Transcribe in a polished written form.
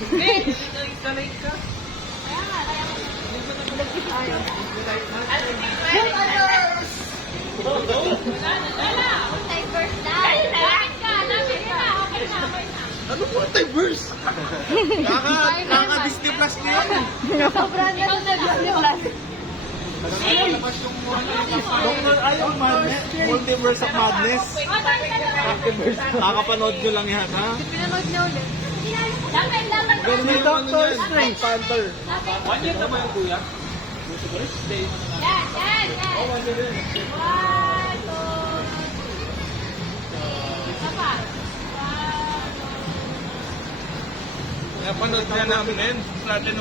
Ano po multiverse? Kaka-Disney Plus niya yan. Sobrang na Disney Plus. Dr. Iron Madness, Multiverse of Madness. Nakapanood nyo lang yan, ha? Pinanood niya ulit. Ganun yung ano yan, Black Panther. One year na ba yung kuya? Birthday. Yan, yan, yan. One year din. One, two, isa pa. Napanood niya namin, natin nung